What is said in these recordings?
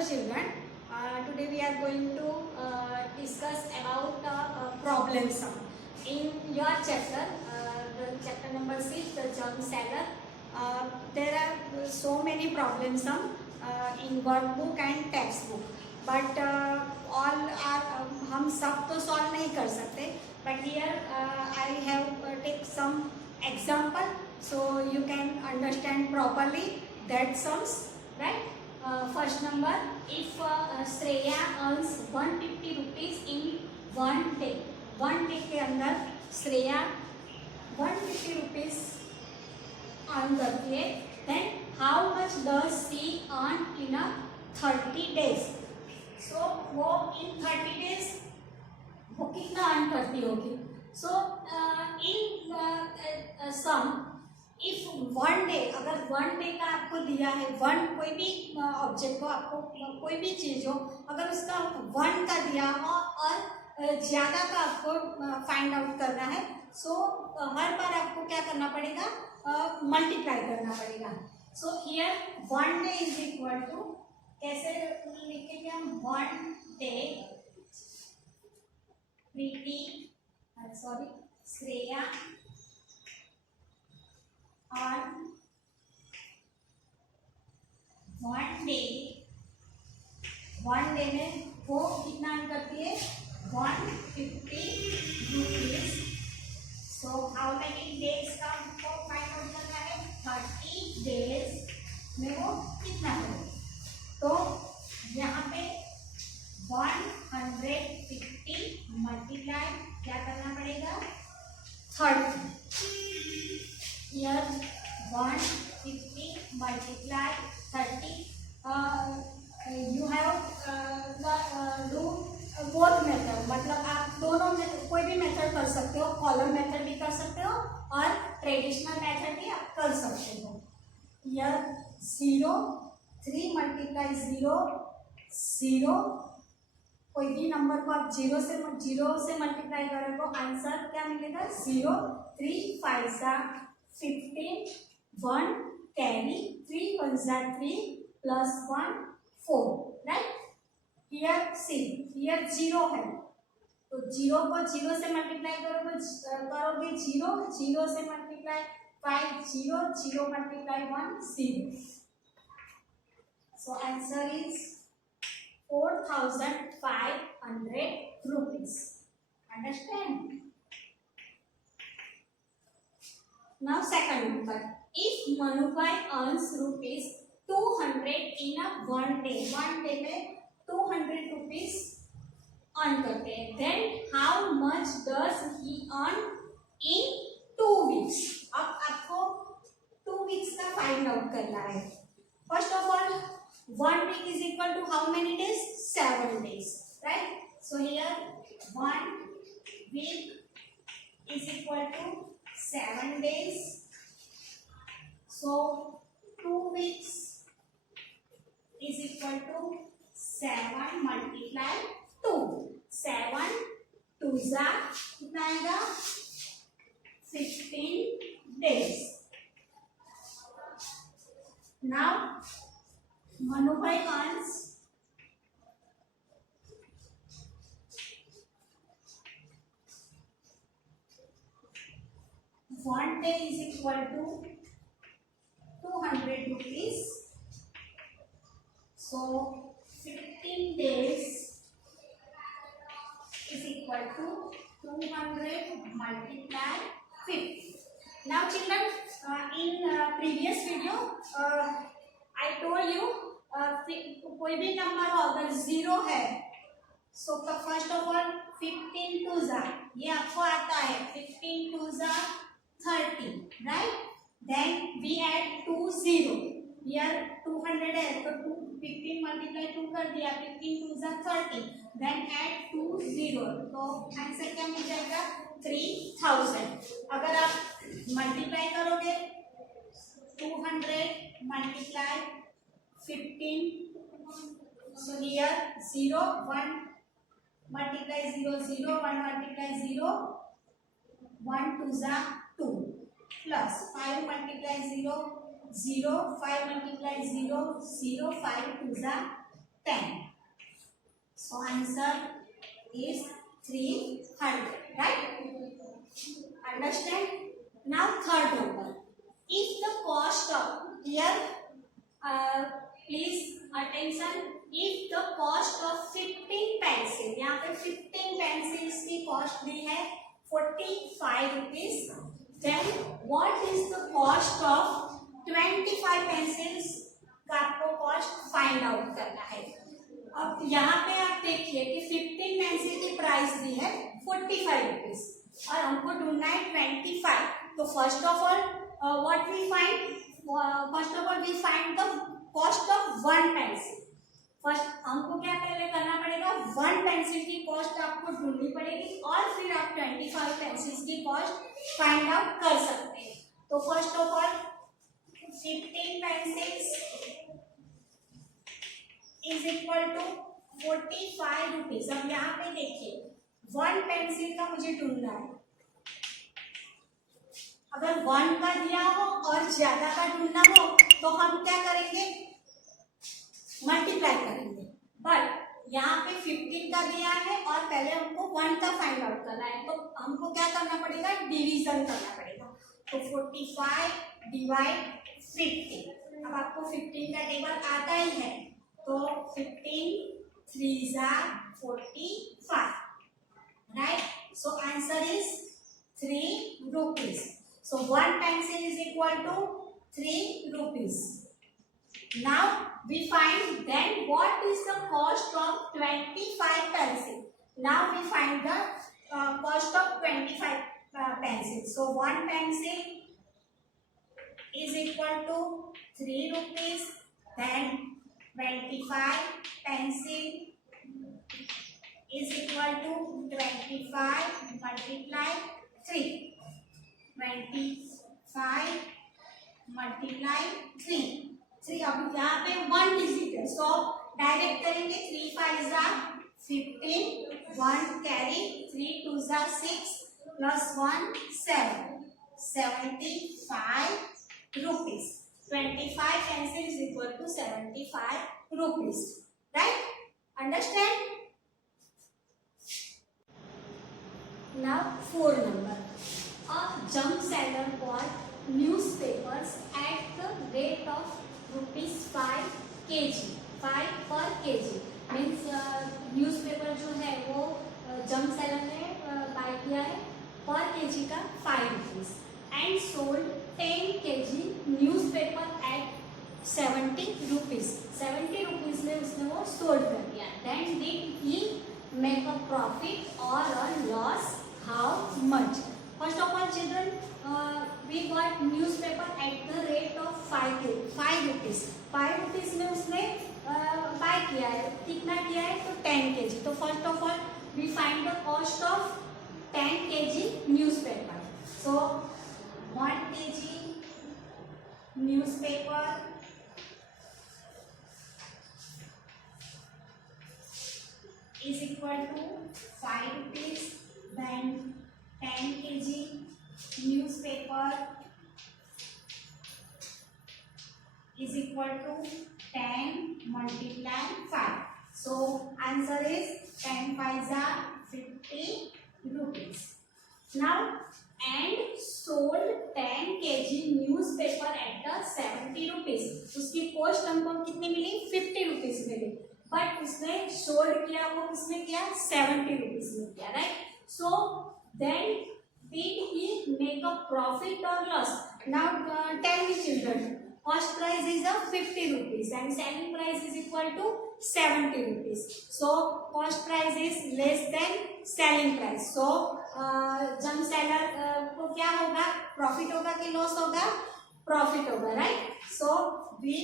Hello children, today we are going to discuss about problem sum. In your chapter, the chapter number 6, the germ cellar, there are so many problem sum in workbook and textbook. But all are हम सब तो solve नहीं कर सकते. But here I have take some example so you can understand properly that sums, right? First number, if Shreya earns 150 rupees in one day के अंदर Shreya 150 rupees earn करती है, then how much does she earn in a 30 days? So वो in 30 days वो कितना earn करती होगी? So in sum, if one day, अगर वन डे का आपको दिया है, वन कोई भी ऑब्जेक्ट हो, आपको कोई भी चीज हो, अगर उसका वन का दिया हो और ज्यादा का आपको फाइंड आउट करना है, सो हर बार आपको क्या करना पड़ेगा, मल्टीप्लाई करना पड़ेगा. So here one day is equal to, कैसे लिखेंगे हम, one day Shreya on one day में वो कितना अर्न करती है, 150 rupees. So how many days का हमको फाइंड आउट करना है, 30 डेज में वो कितना है. तो यहाँ पे 150 मल्टीप्लाई क्या करना पड़ेगा, 30. Here 150 multiply 30. You have do both method, मतलब आप दोनों में कोई भी मेथड कर सकते हो, कॉलम मेथड भी कर सकते हो और ट्रेडिशनल मेथड भी आप कर सकते हो. Here 0, 3 multiply 0, 0. कोई भी नंबर को आप 0 से मल्टीप्लाई करें तो आंसर क्या मिलेगा, 0. 3 5 15, 1 carry, 3 1 3 plus 1 4, right? Here see, here 0 है, तो 0 को 0 से मल्टीप्लाई करोगे 0, 0 से multiply 5 0, 0 multiply 1 0. So answer is 4,500 rupees. Understand? Now second number, if Manubhai earns rupees 200 in a one day में 200 rupees earn करते हैं, then how much does he earn in 2 weeks? अब आपको 2 weeks का फाइंड आउट करना है. First of all, 1 week is equal to how many days? 7 days, right? So here 1 week is equal to 7 days. So 2 weeks is equal to 7 multiply 2. 7 2 जा कितना आएगा, 15 days. Now Manubhai earns 1 day is equal to 200 rupees. So 15 days is equal to 200 multiply 50. Now children, in previous video I told you कोई भी number हो अगर 0 है, so first of all 15 2 जा, ये आपको आता है, 15 2 जा 30, right? Then we add 2 0. Here 200 है तो 15 multiply 2 कर दिया, 15 2 जा 30. Then add 2 0, तो आंसर क्या मिल जाएगा, 3000. अगर आप मल्टीप्लाई करोगे 200 multiply 15, so here 0 1 multiply 0 0, 1 multiply 0, 1 2 जा 2 plus 5 multiply 0 0, 5 multiply 0 0, 5 2 जा 10. So answer is 300, right? Understand? Now third number. If the cost of here, please attention. If the cost of 15 pencil, यहाँ पे 15 पेंसिल्स की कॉस्ट दी है 45 rupees. Then what is the cost of 25 pencils का आपको cost find out करना है. अब यहाँ पे आप देखिए कि 15 पेंसिल की प्राइस दी है 45 रुपीज और हमको ढूंढना है 25. तो first of all what we find, first of all we find the cost of one pencil. First हमको क्या पहले करना पड़ेगा, वन पेंसिल की कॉस्ट आपको ढूंढनी पड़ेगी और फिर आप 25 पेंसिल्स की कॉस्ट फाइंड आउट कर सकते हैं. तो first of all 15 pencils is equal to 45 rupees. अब यहाँ पे देखिए वन पेंसिल का मुझे ढूंढना है. अगर वन का दिया हो और ज्यादा का ढूंढना हो तो हम क्या करेंगे, मल्टीप्लाई करेंगे. बट यहाँ पे 15 का दिया है और पहले हमको वन का फाइंड आउट करना है तो हमको क्या करना पड़ेगा, डिवीजन करना पड़ेगा. तो 45 डिवाइड 15. अब आपको 15 का टेबल आता ही है तो 15 3 45, right? So answer is 3 rupees. So one pencil is equal to 3 rupees. Now we find then what is the cost of 25 pencil. Now we find the cost of 25 pencils. So one pencil is equal to 3 rupees. Then 25 pencil is equal to 25 multiply 3. 25 multiply 3. 3 अब यहाँ पे one digit है so direct करेंगे. 3 5 15, 1 carry, 3 2 6 plus 1 7, 75 rupees. 25 pencil is equal to 75 rupees, right? Understand? Now 4 number. A junk seller bought newspapers at the rate of rupees 5 kg. 5 per kg means newspaper जो है वो junk seller ने bye किया है पर KG का 5 rupees and sold 10 kg newspaper at 70 rupees. 70 rupees में उसने वो सोल्ड कर दिया. Then did he make a profit और a loss, how much? First of all children, we got newspaper at the rate of 5 rupees. 5 rupees में उसने bye किया है. कितना किया है तो 10 kg. तो first of all we find the cost of 10 kg newspaper. So 1 kg newspaper is equal to 5 rupees. Then 10 kg newspaper is equal to 10 multiply 5. So answer is 10 5 50 rupees. Now and sold 10 kg newspaper at the 70 rupees. उसकी cost हमको कितनी मिली, 50 rupees milli. But उसने sold किया वो किसमें किया, 70 rupees में किया, right? So then did he make a profit or loss? Now tell me children, cost price is of 50 rupees and selling price is equal to 70 rupees. So cost price is less than selling price. So junk seller को क्या होगा, profit होगा कि loss होगा, profit होगा, right? So we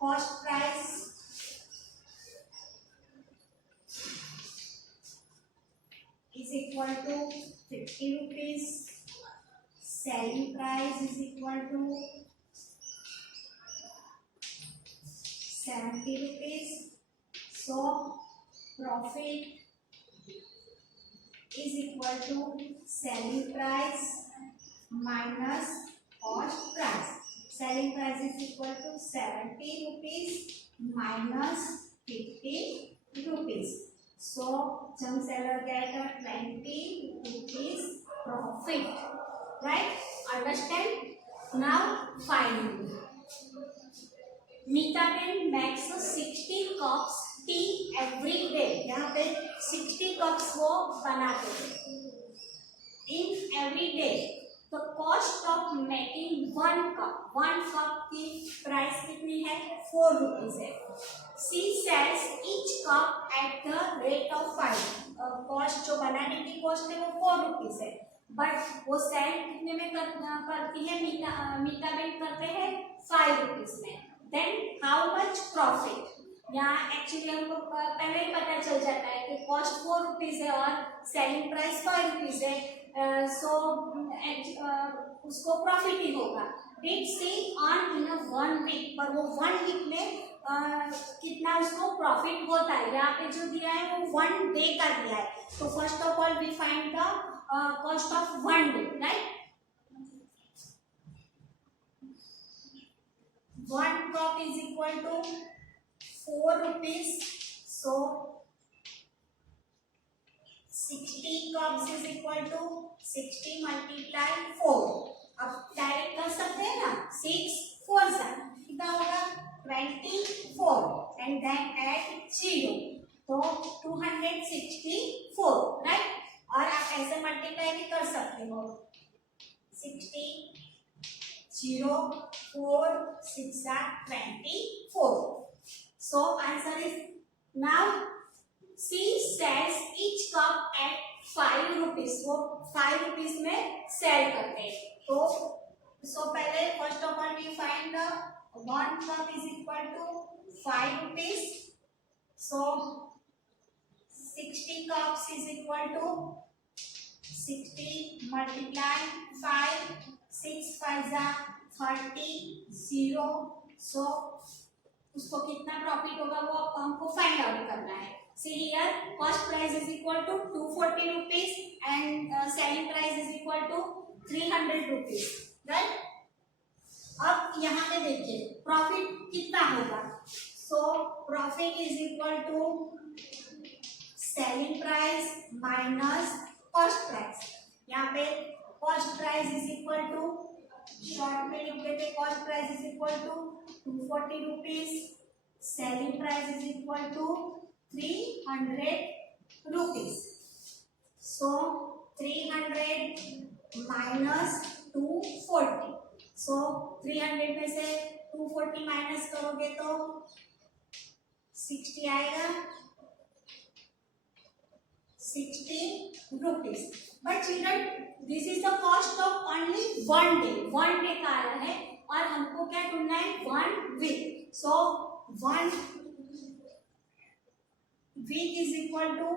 cost price is equal to 50 rupees. Selling price is equal to 70 rupees. So profit is equal to selling price minus cost price. Selling price is equal to 70 rupees minus 50 rupees. So junk seller get a 20 rupees profit. Right? Understand? Now finally, मीताबेन makes 60 cups tea every day. यहाँ पे 60 cups वो बनाते हैं in every day. The cost of making one cup की price कितनी है? 4 rupees है. She sells each cup at the rate of 5. Cost जो बनाने की कॉस्ट है वो 4 रुपीज है, बट वो सेल कितने में करती है? मीताबेन करते हैं 5 रुपीज में. Then how much profit? यहाँ एक्चुअली हमको पहले ही पता चल जाता है कि कॉस्ट 4 रुपीज है और सेलिंग प्राइस 5 रुपीज है, सो उसको प्रॉफिट ही होगा. Did she earn in 1 week, पर वो 1 वीक में कितना उसको प्रॉफिट होता है? यहाँ पे जो दिया है वो 1 डे का दिया है. तो first of all we find the cost of 1 day. Right? 1 cup is equal to 4 rupees. So 60 cups is equal to 60 multiply 4. अब डायरेक्ट कर सकते हैं ना? 6 4 से कितना होगा? 24 and then add 0, तो 264. राइट? और आप ऐसे मल्टीप्लाई भी कर सकते हो. 60 0 4 6 24. So answer is now she sells each cup at 5 rupees. वो 5 rupees में सेल करते हैं. तो पहले first of all we find the 1 cup is equal to 5 rupees. So 60 cups is equal to 60 multiply 5. 6 5 30 0. So उसको कितना प्रॉफिट होगा वो हमको फाइंड आउट करना है. See here, cost price is equal to 240 rupees and selling price is equal to 300 rupees. Right? अब यहाँ पे देखिए प्रॉफिट कितना होगा. So profit is equal to selling price minus cost price. यहाँ पे cost price is equal to, short में लिख देते, cost price is equal to 240 rupees. Selling price is equal to 300 rupees. So 300 minus 240. So 300 में से 240 minus करोगे तो 60 आएगा. 60 rupees. But children, this is the cost of only 1 day. 1 day का आया है और हमको क्या ढूंढना है? 1 week. So 1 week is equal to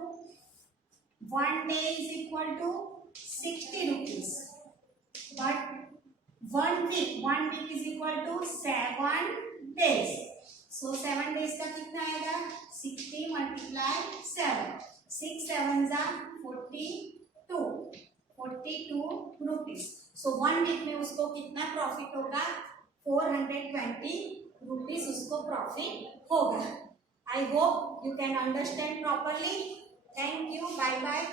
1 day is equal to 60 rupees. But 1 week is equal to 7 days. So 7 days का कितना आएगा? 60 multiply 7. 6 7 42 rupees. So 1 week में उसको कितना प्रॉफिट होगा? 420 rupees उसको प्रॉफिट होगा. I hope you can understand properly. Thank you. Bye bye.